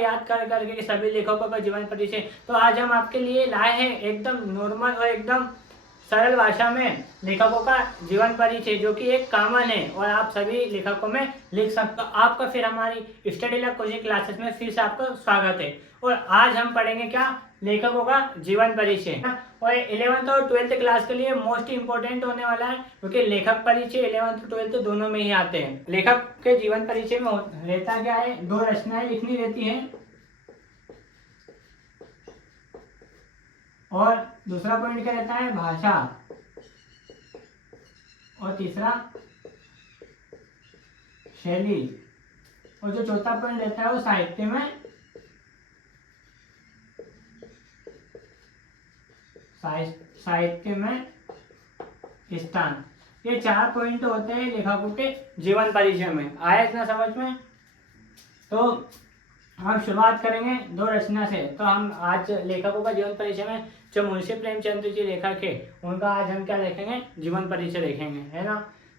याद कर करके कि सभी लेखकों का जीवन परिचय। तो आज हम आपके लिए लाए हैं एकदम नॉर्मल और एकदम सरल भाषा में लेखकों का जीवन परिचय, जो कि एक कॉमन है और आप सभी लेखकों में लिख सकते हो। आपका फिर हमारी स्टडी लैब कोचिंग क्लासेस में फिर से आपका स्वागत है। और आज हम पढ़ेंगे क्या, लेखकों का जीवन परिचय। और 11th और 12th क्लास के लिए मोस्ट इंपोर्टेंट होने वाला है, क्योंकि लेखक परिचय 11th और 12th दोनों में ही आते हैं। लेखक के जीवन परिचय में रहता क्या है, 2 रचनाएं लिखनी रहती है और दूसरा पॉइंट क्या रहता है, भाषा, और तीसरा शैली, और जो चौथा पॉइंट रहता है वो साहित्य में स्थान। ये 4 पॉइंट होते हैं लेखकों के जीवन परिचय में। आया इतना समझ में? तो हम शुरुआत करेंगे 2 रचना से। तो हम आज लेखकों का जीवन परिचय में जो मुंशी प्रेमचंद जी लेखक है उनका आज हम क्या लिखेंगे, जीवन परिचय लिखेंगे, है ना।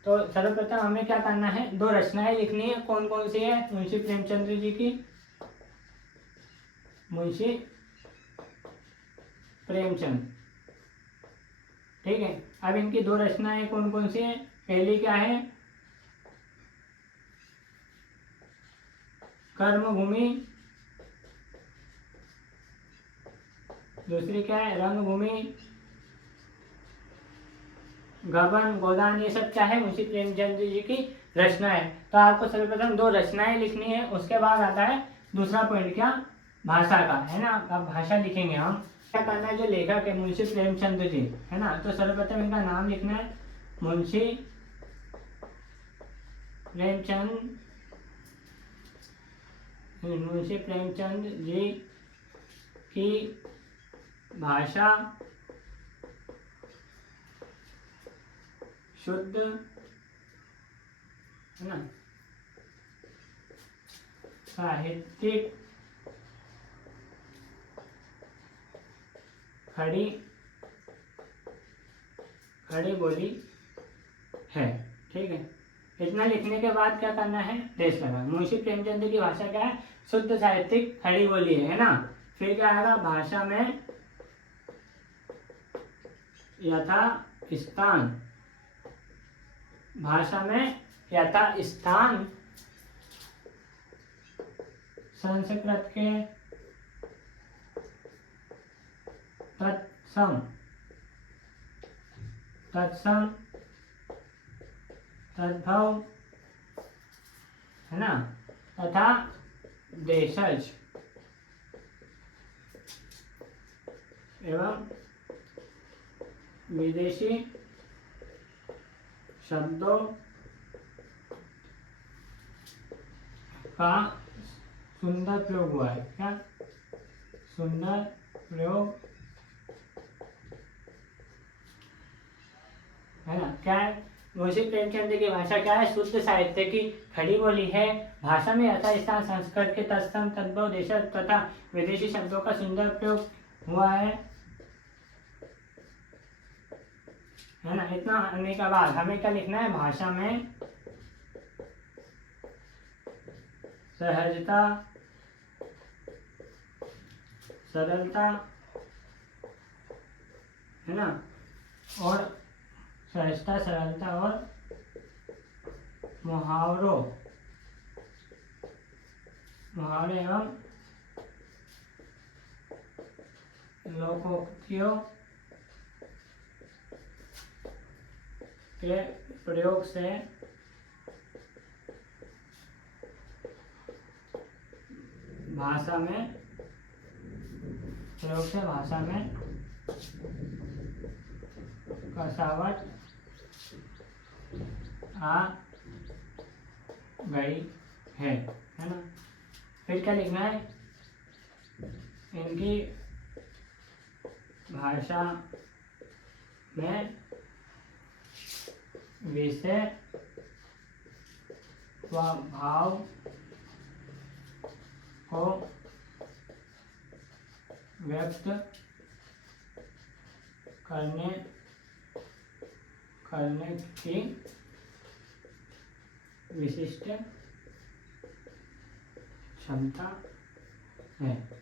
तो सर्वप्रथम हमें क्या करना है, 2 रचनाएं लिखनी है। कौन कौन सी है, मुंशी प्रेमचंद जी की, मुंशी प्रेमचंद, ठीक है। अब इनकी 2 रचनाएं कौन कौन सी है, पहली क्या है, कर्मभूमि, दूसरी क्या है, रंगभूमि, गबन, गोदान, ये सब क्या है, मुंशी प्रेमचंद जी की रचना है। तो आपको सर्वप्रथम 2 रचनाएं लिखनी है, उसके बाद आता है दूसरा पॉइंट क्या, भाषा का, है ना। अब भाषा लिखेंगे हम। क्या करना है, जो लेखक है मुंशी प्रेमचंद जी, है ना, तो सर्वप्रथम इनका नाम लिखना है, मुंशी प्रेमचंद, मुंशी प्रेमचंद जी की भाषा शुद्ध, है ना, साहित्यिक, खड़ी बोली है, ठीक है। इतना लिखने के बाद क्या करना है, देश लगा। मुंशी प्रेमचंद की भाषा क्या है, शुद्ध साहित्यिक खड़ी बोली है ना। फिर क्या आएगा, भाषा में यथास्थान, भाषा में यथास्थान संस्कृत के तत्सम तद्भव, है ना, तथा देशज एवं विदेशी शब्दों का सुंदर प्रयोग हुआ है। क्या सुंदर प्रयोग, है ना। क्या है, मुंशी प्रेमचंद की भाषा क्या है, शुद्ध साहित्य की खड़ी बोली है। भाषा में यथास्थान संस्कृत के तत्सम तद्भव देशज तथा विदेशी शब्दों का सुंदर प्रयोग हुआ है ना। इतना आने के बाद हमें क्या लिखना है, भाषा में सहजता, सरलता, है ना, और सहजता, सरलता और मुहावरे एवं लोकोक्तियों के प्रयोग से भाषा में कसावट आ गई है ना। फिर क्या लिखना है, इनकी भाषा में विषय व भाव को व्यक्त करने की विशिष्ट क्षमता है।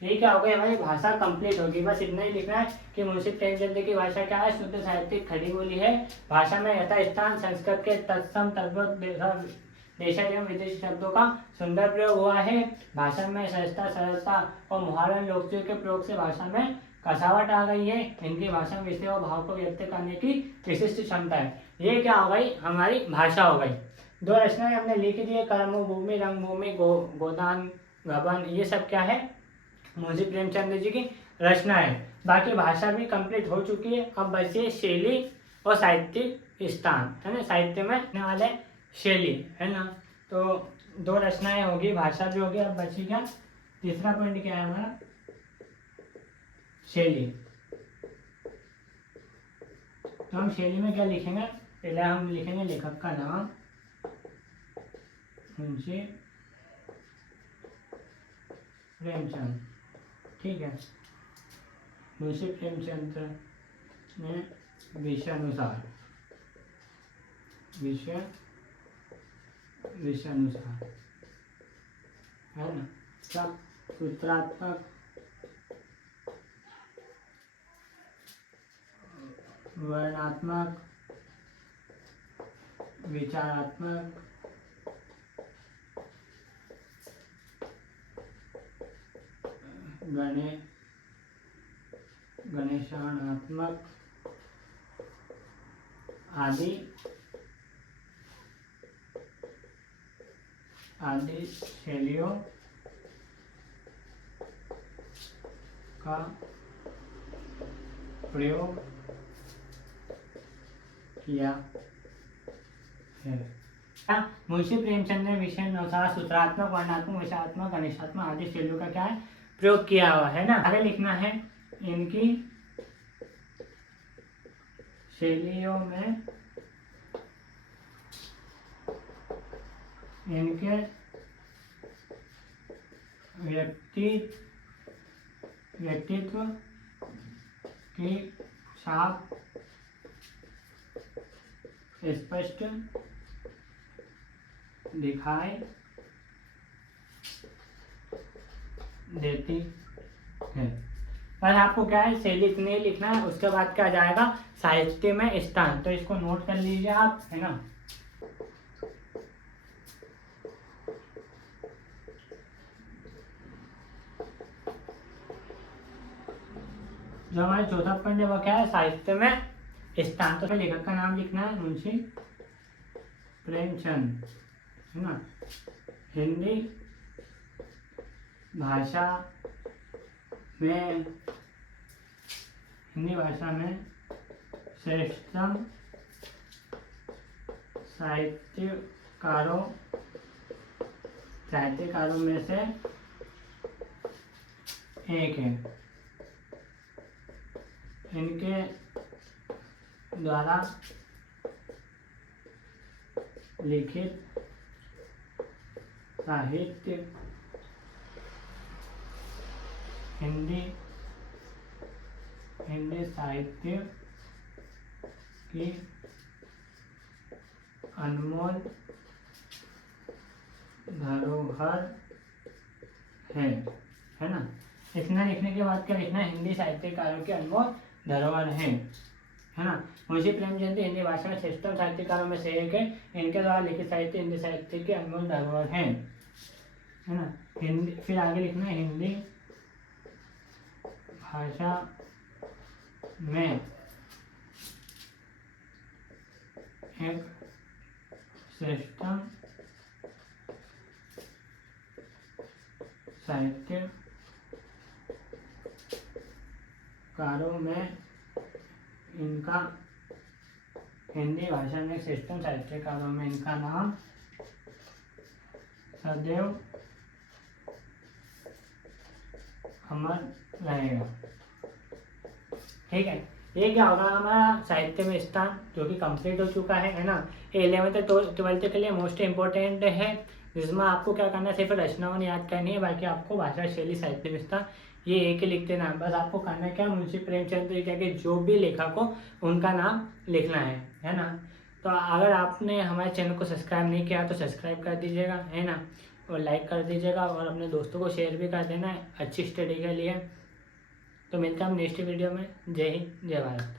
ये क्या हो गई, हमारी भाषा कंप्लीट होगी। बस इतना ही लिखना है कि मुंशी प्रेमचंद की भाषा क्या है, शुद्ध साहित्यिक खड़ी बोली है। भाषा में यथास्थान संस्कृत के तत्सम तद्भव देश एवं विदेशी शब्दों का सुंदर प्रयोग हुआ है। भाषा में सहजता, सरलता और मुहावरन लोकप्रिय के प्रयोग से भाषा में कसावट आ गई है। इनकी भाषा में विषय और भाव को व्यक्त करने की विशिष्ट क्षमता है। ये क्या हो गई, हमारी भाषा हो गई। दो रचनाएं हमने लिख दी है, कर्मभूमि, रंगभूमि, गोदान, गबन, ये सब क्या है, मुंशी प्रेमचंद जी की रचना है। बाकी भाषा भी कंप्लीट हो चुकी है। अब बची शैली और साहित्यिक स्थान, है ना, साहित्य में रहने वाले शैली, है ना। तो दो रचनाएं होगी, भाषा भी होगी। अब बची क्या, तीसरा पॉइंट क्या है हमारा, शैली। तो हम शैली में क्या लिखेंगे, पहले हम लिखेंगे लेखक का नाम, मुंशी प्रेमचंद, ठीक है। मुंशी प्रेमचंद ने विषयानुसार है ना, सब सूत्रात्मक, वर्णात्मक, विचारात्मक, गणेशात्मक आदि शैलियों का प्रयोग किया है। मुंशी प्रेमचंद ने विषय अनुसार सूत्रात्मक, वर्णात्मक, विचारात्मक, गणेशात्मक आदि शैलियों का क्या है, प्रयोग किया हुआ है ना। आगे लिखना है, इनकी शैलियों में इनके व्यक्तित्व की छाप स्पष्ट दिखाई देती है। पर आपको क्या है, शैली इतने लिखना है। उसके बाद क्या जाएगा, साहित्य में स्थान। तो इसको नोट कर लीजिए आप, है ना। जो हमारा चौथा पॉइंट है वो क्या है, साहित्य में स्थान। तो लेखक का नाम लिखना है, मुंशी प्रेमचंद, है ना। हिंदी भाषा में श्रेष्ठतम साहित्यकारों में से एक है। इनके द्वारा लिखित साहित्य हिंदी साहित्य की अनमोल धरोहर है ना। इतना लिखने के बाद क्या लिखना है, हिंदी साहित्यकारों के अनमोल धरोहर है ना। मुंशी प्रेमचंद हिंदी भाषा में श्रेष्ठतम साहित्यकारों में से एक है। इनके द्वारा लिखित साहित्य हिंदी साहित्य के अनमोल धरोहर है ना। हिंदी, फिर आगे लिखना है, हिंदी भाषा में एक श्रेष्ठतम साहित्यकारों में इनका, हिंदी भाषा में श्रेष्ठतम साहित्यकारों में इनका नाम सदैव अमर रहेगा। ठीक है, ये क्या होगा, हमारा साहित्य में स्थान जो कि कंप्लीट हो चुका है ना। 11th और 12th के लिए मोस्ट इम्पोर्टेंट है, जिसमें आपको क्या करना है, सिर्फ रचनाओं याद करनी है। बाकी आपको भाषा, शैली, साहित्य में स्थान ये एक ही लिख देना है। बस आपको करना क्या, मुंशी प्रेमचंद के जो भी लेखक हो उनका नाम लिखना है ना। तो अगर आपने हमारे चैनल को सब्सक्राइब नहीं किया तो सब्सक्राइब कर दीजिएगा, है ना। और लाइक कर दीजिएगा और अपने दोस्तों को शेयर भी कर देना है अच्छी स्टडी के लिए। तो मिलते हैं हम नेक्स्ट वीडियो में। जय हिंद, जय भारत।